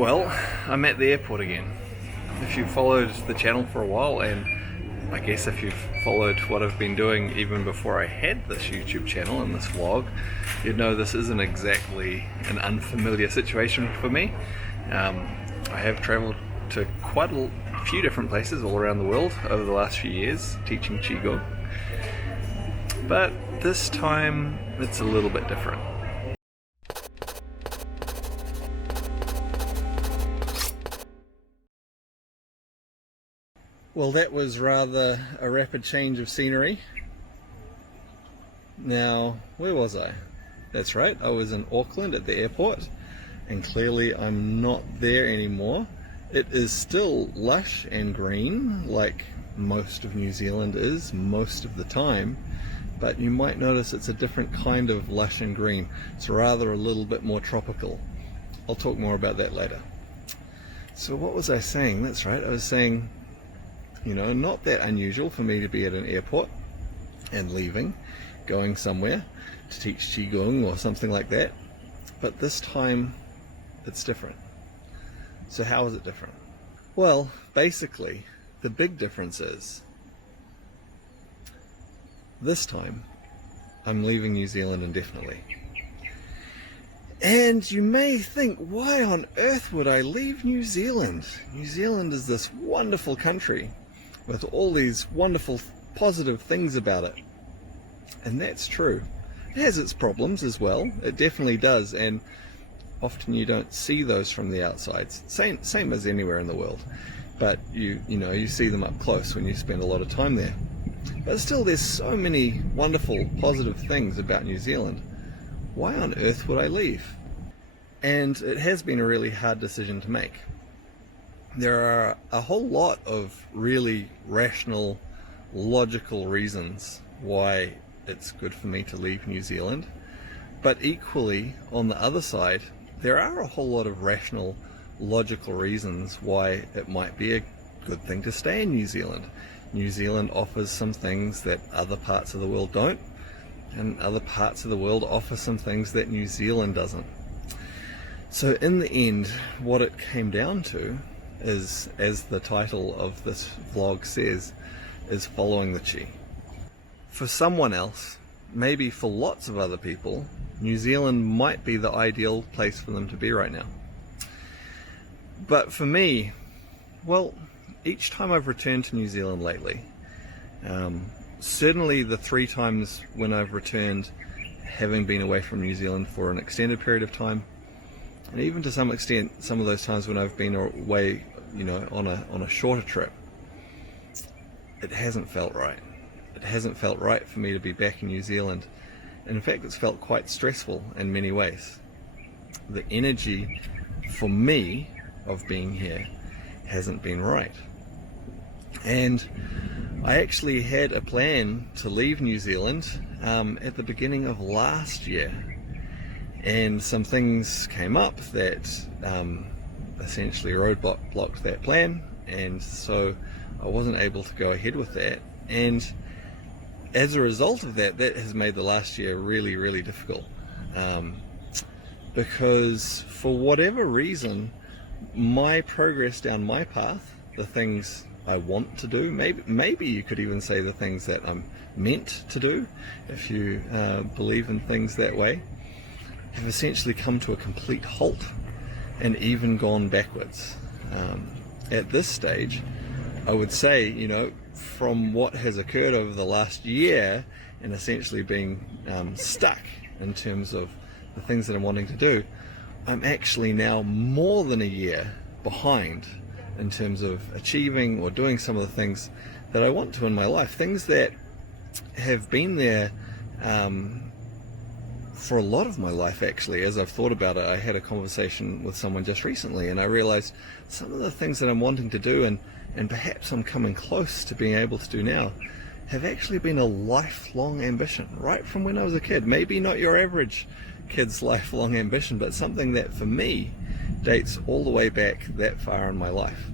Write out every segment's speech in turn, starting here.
Well, I'm at the airport again. If you've followed the channel for a while, and I guess if you've followed what I've been doing even before I had this YouTube channel and this vlog, you'd know this isn't exactly an unfamiliar situation for me. I have travelled to quite a few different places all around the world over the last few years teaching Qigong, but this time it's a little bit different. Well, that was rather a rapid change of scenery. Now, where was I? That's right, I was in Auckland at the airport, and clearly I'm not there anymore. It is still lush and green, like most of New Zealand is most of the time, but you might notice it's a different kind of lush and green. It's rather a little bit more tropical. I'll talk more about that later. So what was I saying? That's right, I was saying, you know, not that unusual for me to be at an airport and leaving, going somewhere to teach Qigong or something like that. But this time, it's different. So how is it different? Well, basically, the big difference is, this time, I'm leaving New Zealand indefinitely. And you may think, why on earth would I leave New Zealand? New Zealand is this wonderful country with all these wonderful positive things about it. And that's true. It has its problems as well. It definitely does, and often you don't see those from the outside. Same as anywhere in the world. But you see them up close when you spend a lot of time there. But still, there's so many wonderful positive things about New Zealand. Why on earth would I leave? And it has been a really hard decision to make. There are a whole lot of really rational, logical reasons why it's good for me to leave New Zealand, but equally, on the other side, there are a whole lot of rational, logical reasons why it might be a good thing to stay in New Zealand. New Zealand offers some things that other parts of the world don't, and other parts of the world offer some things that New Zealand doesn't. So in the end, what it came down to is, as the title of this vlog says, is following the Qi. For someone else, maybe for lots of other people, New Zealand might be the ideal place for them to be right now. But for me, well, each time I've returned to New Zealand lately, certainly the 3 times when I've returned having been away from New Zealand for an extended period of time, and even to some extent some of those times when I've been away, on a shorter trip, it hasn't felt right. It hasn't felt right for me to be back in New Zealand. And in fact, it's felt quite stressful in many ways. The energy for me of being here hasn't been right. And I actually had a plan to leave New Zealand at the beginning of last year. And some things came up that essentially roadblocked that plan, and so I wasn't able to go ahead with that. And as a result of that, that has made the last year really, really difficult, because for whatever reason, my progress down my path, the things I want to do, maybe you could even say the things that I'm meant to do, if you believe in things that way, have essentially come to a complete halt and even gone backwards. At this stage, I would say, from what has occurred over the last year and essentially being stuck in terms of the things that I'm wanting to do, I'm actually now more than a year behind in terms of achieving or doing some of the things that I want to in my life, things that have been there for a lot of my life. Actually, as I've thought about it, I had a conversation with someone just recently, and I realized some of the things that I'm wanting to do and perhaps I'm coming close to being able to do now have actually been a lifelong ambition, right from when I was a kid. Maybe not your average kid's lifelong ambition, but something that for me dates all the way back that far in my life.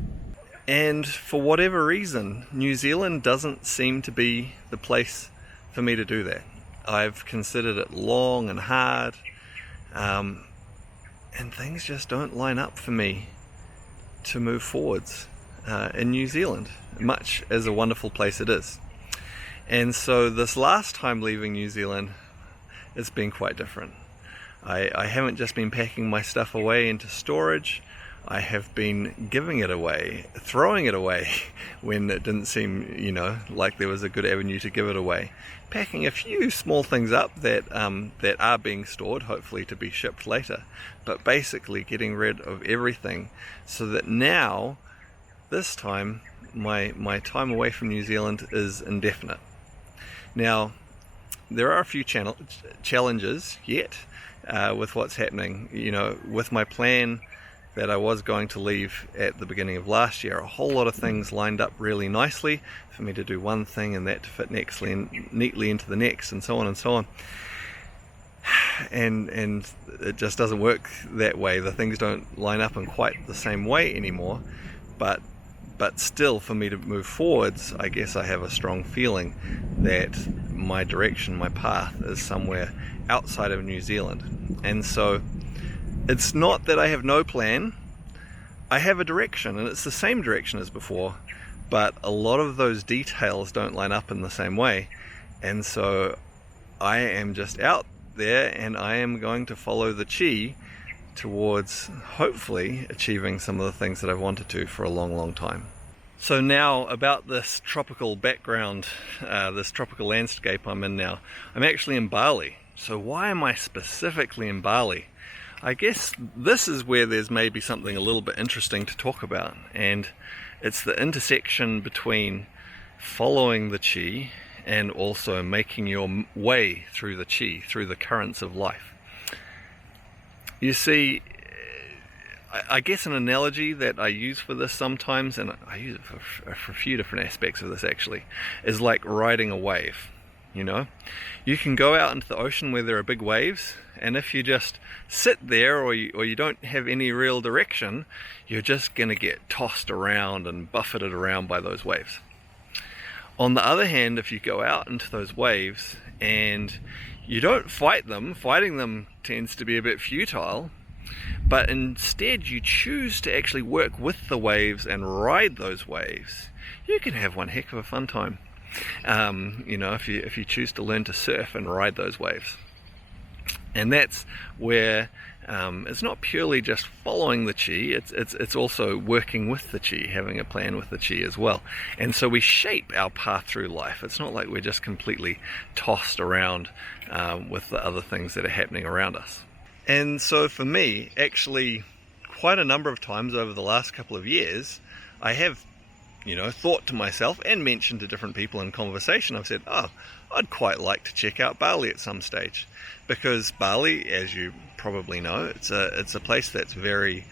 And for whatever reason, New Zealand doesn't seem to be the place for me to do that. I've considered it long and hard, and things just don't line up for me to move forwards in New Zealand, much as a wonderful place it is. And so this last time leaving New Zealand, it's been quite different. I haven't just been packing my stuff away into storage. I have been giving it away, throwing it away when it didn't seem, like there was a good avenue to give it away. Packing a few small things up that are being stored, hopefully to be shipped later. But basically getting rid of everything so that now, this time, my time away from New Zealand is indefinite. Now, there are a few challenges yet with what's happening. With my plan that I was going to leave at the beginning of last year, a whole lot of things lined up really nicely for me to do one thing and that to fit neatly into the next, and so on and so on. And it just doesn't work that way. The things don't line up in quite the same way anymore. But still, for me to move forwards, I guess I have a strong feeling that my direction, my path, is somewhere outside of New Zealand. And so it's not that I have no plan. I have a direction, and it's the same direction as before, but a lot of those details don't line up in the same way. And so I am just out there, and I am going to follow the chi towards hopefully achieving some of the things that I've wanted to for a long, long time. So now about this tropical background, this tropical landscape I'm in now. I'm actually in Bali. So why am I specifically in Bali? I guess this is where there's maybe something a little bit interesting to talk about, and it's the intersection between following the chi and also making your way through the chi, through the currents of life. You see, I guess an analogy that I use for this sometimes, and I use it for a few different aspects of this actually, is like riding a wave. You can go out into the ocean where there are big waves, and if you just sit there or you don't have any real direction, you're just going to get tossed around and buffeted around by those waves. On the other hand, if you go out into those waves and you don't fight them, fighting them tends to be a bit futile, but instead you choose to actually work with the waves and ride those waves, you can have one heck of a fun time. If you choose to learn to surf and ride those waves. And that's where it's not purely just following the chi, it's also working with the chi, having a plan with the chi as well. And so we shape our path through life. It's not like we're just completely tossed around with the other things that are happening around us. And so for me, actually, quite a number of times over the last couple of years, I have thought to myself and mentioned to different people in conversation, I've said, I'd quite like to check out Bali at some stage, because Bali, as you probably know, it's a place that's very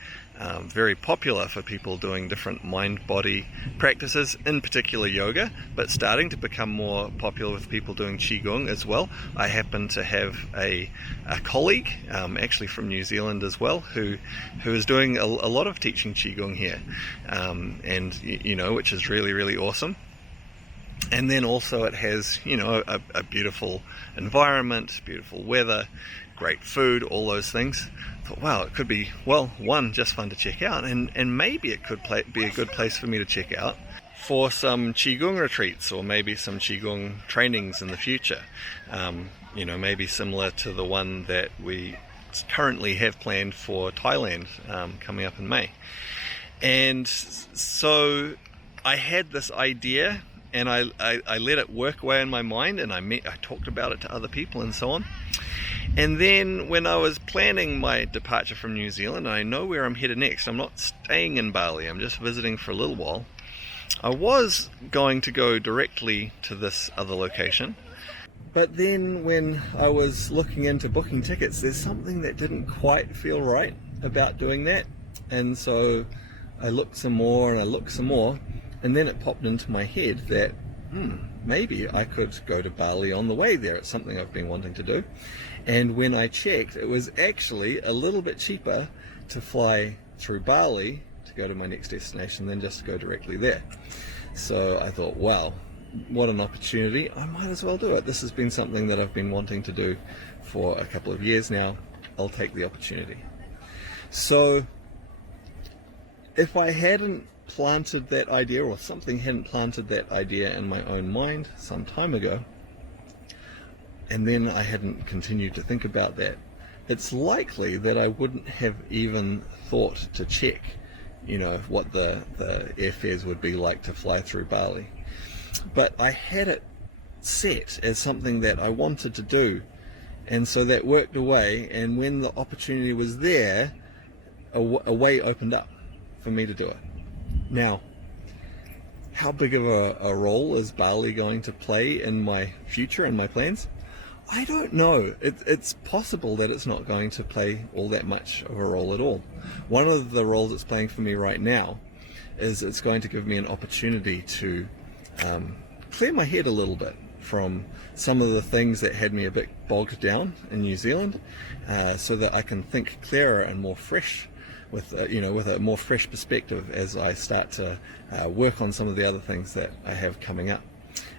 popular for people doing different mind-body practices, in particular yoga, but starting to become more popular with people doing qigong as well. I happen to have a colleague, actually from New Zealand as well, who is doing a lot of teaching qigong here, and which is really, really awesome. And then also it has a beautiful environment, beautiful weather, great food, all those things. I thought, wow, it could be, one, just fun to check out, and maybe it could be a good place for me to check out for some qigong retreats, or maybe some qigong trainings in the future. Maybe similar to the one that we currently have planned for Thailand, coming up in May. And so I had this idea, and I let it work away in my mind, and I talked about it to other people and so on. And then when I was planning my departure from New Zealand, I know where I'm headed next. I'm not staying in Bali, I'm just visiting for a little while. I was going to go directly to this other location, but then when I was looking into booking tickets, there's something that didn't quite feel right about doing that. And so I looked some more, and then it popped into my head that maybe I could go to Bali on the way there. It's something I've been wanting to do. And when I checked, it was actually a little bit cheaper to fly through Bali to go to my next destination than just to go directly there. So I thought, wow, what an opportunity. I might as well do it. This has been something that I've been wanting to do for a couple of years now. I'll take the opportunity. So if I hadn't planted that idea, or something hadn't planted that idea in my own mind some time ago, and then I hadn't continued to think about that, it's likely that I wouldn't have even thought to check, what the airfares would be like to fly through Bali. But I had it set as something that I wanted to do, and so that worked away, and when the opportunity was there, a way opened up for me to do it. Now, how big of a role is Bali going to play in my future and my plans? I don't know. It's possible that it's not going to play all that much of a role at all. One of the roles it's playing for me right now is it's going to give me an opportunity to clear my head a little bit from some of the things that had me a bit bogged down in New Zealand, so that I can think clearer and more fresh, with a more fresh perspective as I start to work on some of the other things that I have coming up.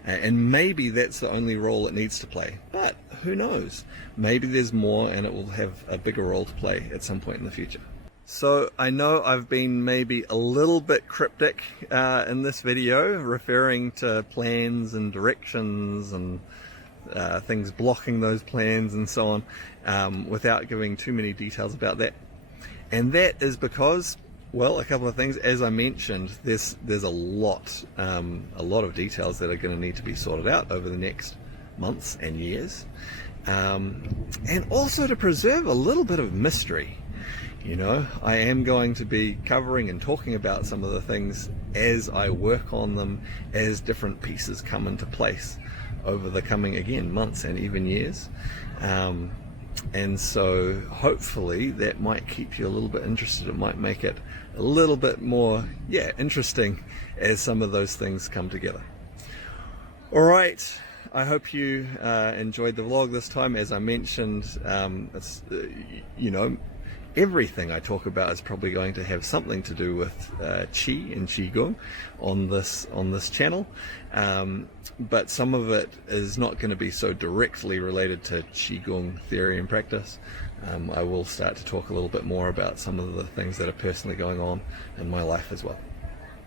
And maybe that's the only role it needs to play, but who knows? Maybe there's more, and it will have a bigger role to play at some point in the future. So I know I've been maybe a little bit cryptic in this video, referring to plans and directions and things blocking those plans and so on, without giving too many details about that. And that is because, well, a couple of things. As I mentioned, there's a lot of details that are going to need to be sorted out over the next months and years, and also to preserve a little bit of mystery. I am going to be covering and talking about some of the things as I work on them, as different pieces come into place over the coming, again, months and even years. And so hopefully that might keep you a little bit interested. It might make it a little bit more, interesting as some of those things come together. All right. I hope you enjoyed the vlog this time. As I mentioned, it's, everything I talk about is probably going to have something to do with Qi and Qigong on this channel, but some of it is not going to be so directly related to Qigong theory and practice. I will start to talk a little bit more about some of the things that are personally going on in my life as well.